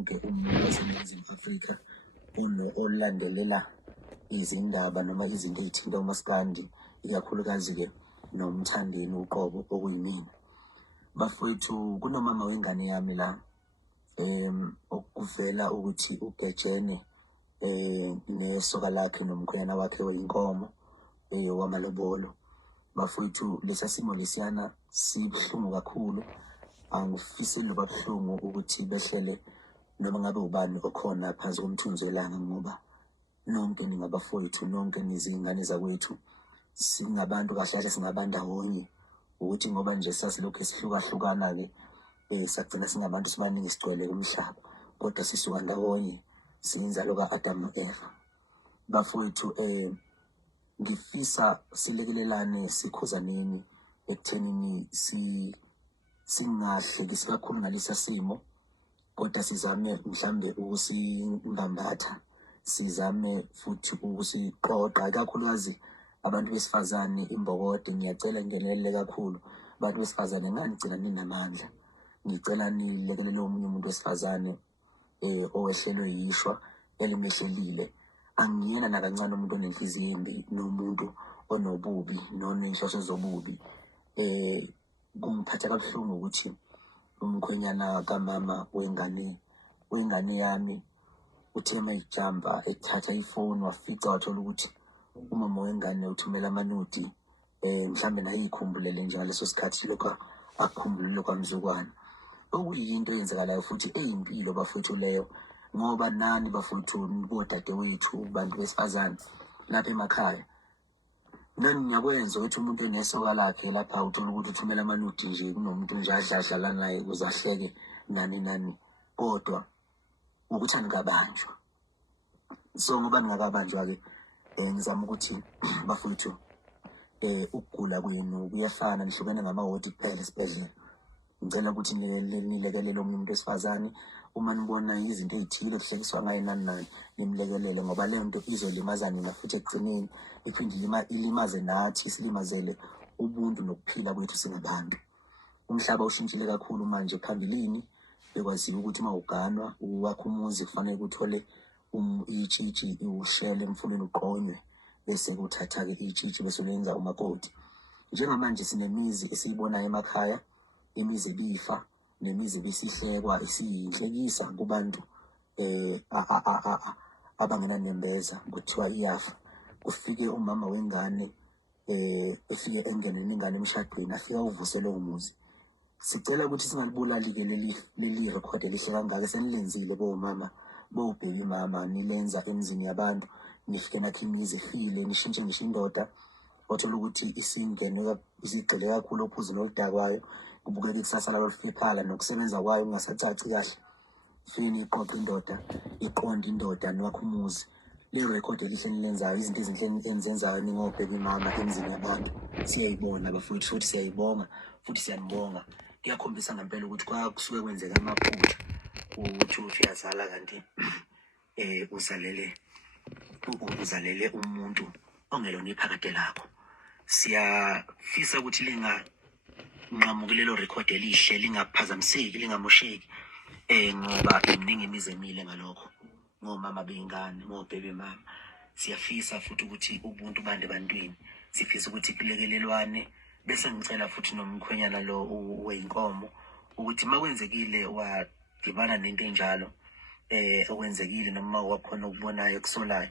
wonke umuntu waseNingizimu Afrika olandelela izindaba noma izinto ezithinta uMaskandi, ikakhulukazi-ke noMthandeni uqobo okuyimina. Bafowethu, kunomama wengane yami la okuvela ukuthi ubhejene nesoka lakhe nomkhwenyana wakhe weyinkomo wamalobolo. Bafowethu, lesa simo lesiyana sibuhlungu kakhulu. Angifisi loba buhlungu ukuthi behlele noma ngabe ubani okhona phansi komthunzi welanga, ngoba nonke ningabafowethu, nonke nizingane zakwethu, singabantu kahle kahle singabandawonye. Ukuthi ngoba nje sasilokhu sihlukahlukana-ke sagcina singabantu sibaningi sigcwele umhlaba, kodwa sisuka ndawonye, siyinzalo ka-Adam no-Eva. Bafowethu, ngifisa silekelelane, sikhuzaneni ekuthenini singahlekisi kakhulu ngalesa simo, kodwa sizame mhlambe ukusimbatha, sizame futhi ukusiqoqa, ikakhulukazi abantu besifazane. Imbokode, ngiyacela ngingenelele kakhulu abantu besifazane, nganigcina ninamandla, ngicela nilekelele omunye umuntu wesifazane owehlelwe yishwa elimehlelile. Angiyena nakancane umuntu onenhliziyo embi, nomuntu onobubi noney'nhloso zobubi. Kungiphatha kabuhlungu ukuthi umkhwenyana kamama wengane yami uthe mayijampa ethatha ifoni wafica wathola ukuthi umama wengane uthumela amanudi, mhlambe naye yikhumbulele nje ngaleso sikhathi lokho akukhumbulile kwamzukwana, okuyinto eyenzekalayo futhi eyimpilo bafowethu leyo. Ngoba nani bafowethu, bodadewethu, bantu besifazane lapha emakhaya, nani ngiyakwenza ukuthi umuntu enesoka lakhe lapha uthola ukuthi uthumela amanudi nje kunomuntu nje adladlala naye ukuze ahleke nani, kodwa ukuthi anikabanjwa. So ngoba ningakabanjwa-ke ngizama ukuthi bafowethu, ukugula kwenu kuyafana, nihlukene ngamawodi kuphela esibhedlela. Ngicela ukuthi nilekelele omunye umuntu wesifazane. Uma nibona izinto ey'thile kuhlekiswa ngayo nani, nimlekelele, ngoba leyo nto izolimaza nina futhi ekugcineni, iphinde ilimaze nathi, isilimazele ubuntu nokuphila kwethu singabantu. Umhlaba ushintshile kakhulu manje. Phambilini bekwaziwa ukuthi uma uganwa uwakha umuzi kufanele kuthole itshitshi ushele emfuleni uqonywe, bese kuthatha-ke itshitshi bese ulenza umakoti. Njengamanje sinemizi esiyibonayo emakhaya, imizi ebifa, nemizi ebisihlekwa, isiyinhlekisa kubantu abangenanembeza, kuthiwa iyafa. Kufike umama wengane efike engene nengane emshadweni, afike awuvuse lowo muzi. Sicela ukuthi singalibulali-ke leli rekhodi elihle kangaka senilenzile bomama, bo-baby mama, nilenza emizini yabantu, nifike nakho imizi efile, nishintshe ngisho indoda othola ukuthi isigxile kakhulu ophuzini oludakwayo, kubukeka ikusasa lalo lifiphala, nokusebenza kwayo kungasacaci kahle. Fike niyiqoqe indoda, iqonde indoda, niwakhe umuzi. Lelo rekhodi elihle nilenzayo, izinto ezinhle enizenzayo ningo-baby mama emizini yabantu, siyayibona bafowethu, futhi siyayibonga, futhi siyanibonga. Kuyakhombisa ngempela ukuthi kusuke kwenzeka amaphutha, ukuthi uyazala kanti uzalele umuntu ongelona iphakade lakho. Siyafisa ukuthi linganqamuki lelo rekhodi elihle, lingaphazamiseki, lingamosheki, ngoba iminingi imizi emile ngalokho, ngomama beyingane, ngo-baby mama. Siyafisa futhi ukuthi ubuntu bande ebantwini, sifisa ukuthi kulekelelwane. Bese ngicela futhi nomkhwenyana lo weyinkomo ukuthi makwenzekile wadibana nento enjalo, okwenzekile noma wakhona okubonayo okusolayo,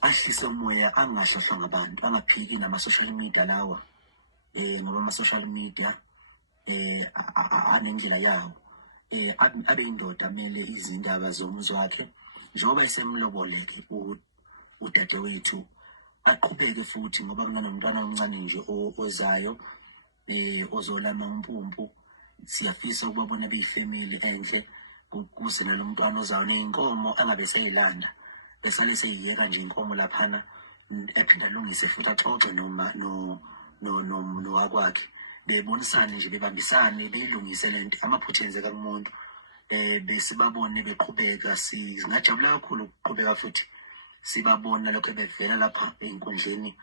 ahlise umoya, angahlohlwa ngabantu, angaphiki nama-social media lawa, ngoba ama-social media anendlela yawo. Abe yindoda amele izindaba zomuzi wakhe, njengoba esemlobole-ke udadewethu, aqhubeke futhi, ngoba kunanomntwana omncane nje ozayo, ozolama umpumpu. Siyafisa ukubabona beyifemili enhle, kuze nalo mntwana ozayo ney'nkomo angabe seyilanda, besale seyiyeka nje inkomo laphana, ephinda alungise futhi axoxe nowakwakhe, bebonisane nje, bebambisane, beyilungise le nto, amaphutha enzeka kumuntu, besibabone beqhubeka. Singajabula kakhulu ukuqhubeka futhi sibabona lokho bevela lapha ey'nkundleni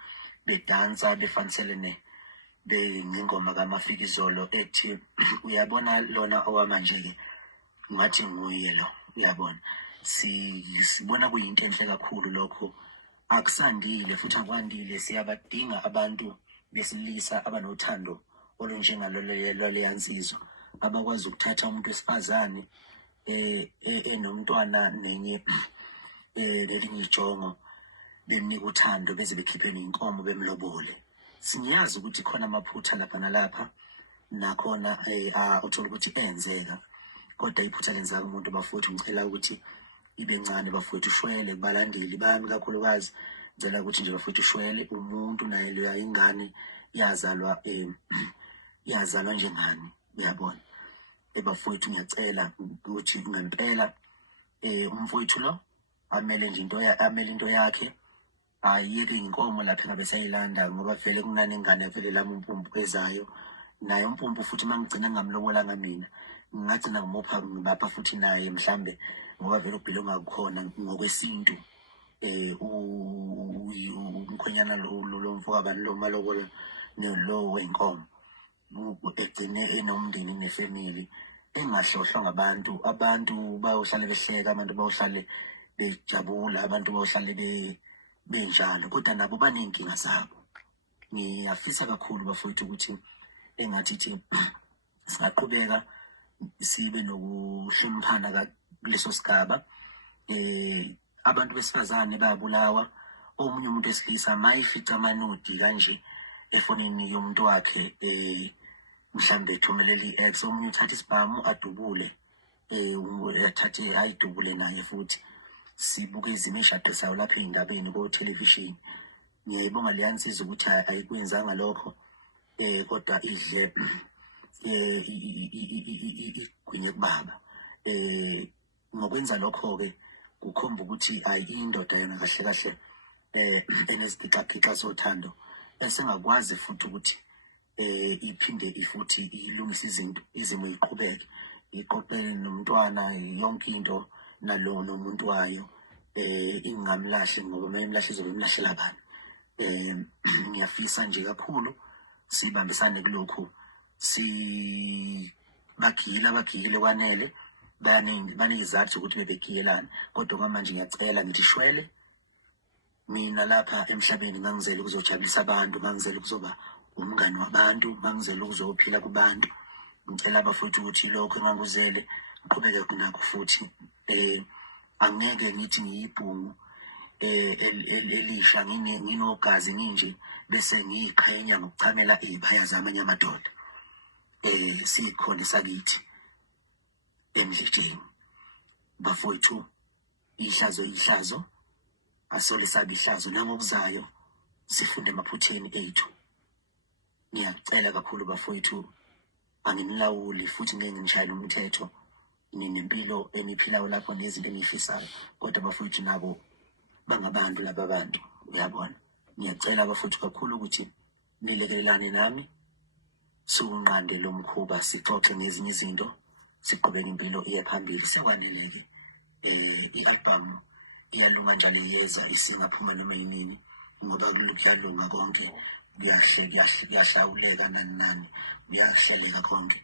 bedansa, befaniselene ngengoma kaMafikizolo ethi uyabona lona owamanje-ke ngathi nguye lo, uyabona. Sibona kuyinto enhle kakhulu lokho. Akusandile futhi akwandile, siyabadinga abantu besilisa abanothando olunjengaloleleya nsizwa, abakwazi ukuthatha umuntu wesifazane enomntwana nenye nelinye ijongo, bemnika uthando beze bekhiphe ney'nkomo bemlobole. Siyazi ukuthi khona amaphutha lapha nalapha, nakhona uthola ukuthi enzeka, kodwa iphutha lenzaka umuntu bafowethu. Ngicela ukuthi ibe ncane bafowethu, ushwele kubalandeli bami kakhulukazi. Ngicela ukuthi nje bafowethu ushwele, umuntu naye leya ingane yazalwa yazalwa njengani, uyabona. Bafowethu ngiyacela ukuthi ngempela umfowethu lo amele nje into yakhe, ayiyeke iy'nkomo lapha engabe sayilanda, ngoba vele kunani ingane vele lami umpumpu ezayo. Naye umpumpu futhi mangigcina ngamlobolanga mina, ngingagcina ngibapha futhi naye mhlambe, ngoba vele ubhilonga kukhona ngokwesintu. Umkhwenyana lo mfowabo lo malobola lo wenkomo egcine enomndeni nefamily, engahlohlwa ngabantu. Abantu bayohlale behleka, abantu bayohlale bejabula, abantu bayohlale benjalo, kodwa nabo baney'nkinga zabo. Ngiyafisa kakhulu bafowethu ukuthi engathi singaqhubeka sibe nokuhloniphana kuleso sigaba. Abantu besifazane bayabulawa, omunye umuntu wesilisa mayifica amanudi kanje efonini yomuntu wakhe, mhlambe ethumelela i-ex, omunye uthatha isibhamu adubule, athathe ayidubule naye futhi. Sibuke izimo ey'shaqishayo lapho ey'ndabeni ko-television. Ngiyayibonga leya nsizwa ukuthi ayikwenzanga lokho, kodwa idle igwinye kubaba. Ngokwenza lokho-ke kukhomba ukuthi indoda yona kahle kahle eneziphicaphicwa zothando, esengakwazi futhi ukuthi iphinde futhi ilungise izimo yiqhubeke, iqoqele nomntwana yonke into nalo nomuntu wayo, ingamlahli, ngoba uma imlahla izobe imlahlela abanye. Ngiyafisa nje kakhulu sibambisane kulokhu, bagile kwanele, baney'zathu zokuthi bebegiyelane, kodwa kwamanje ngiyacela ngithi shwele. Mina lapha emhlabeni ngangizele ukuzojabulisa abantu, ngangizele ukuzoba umngani wabantu, ngangizele ukuzophila kubantu. Ngicela abafowethu ukuthi lokho enganguzele ngiqhubeke nakho futhi. Angeke ngithi ngiyibhungu elisha nginogazi nginje bese ngiyiqhenya ngokuchamela iy'baya zamanye amadoda. Sikhona sakithi emdletsheni bafowethu, ihlazo asole sabe ihlazo, nangokuzayo sifunde emaphutheni ethu. Ngiyacela kakhulu bafowethu, anginilawuli futhi ngeke nginishayele umthetho. Ninempilo eniphilayo lapho nezinto eniy'fisayo, kodwa bafowethu nabo bangabantu laba bantu, uyabona. Ngiyacela bafowethu kakhulu ukuthi nilekelelane nami, siwunqande lo mkhuba, sixoxe ngezinye izinto, siqhubeke impilo iye phambili. Sekwanele-ke i-album iyalunga njalo iyeza, isingaphuma noma yinini, ngoba kuyalunga konke, kuyahlawuleka nani nani, kuyahleleka konke.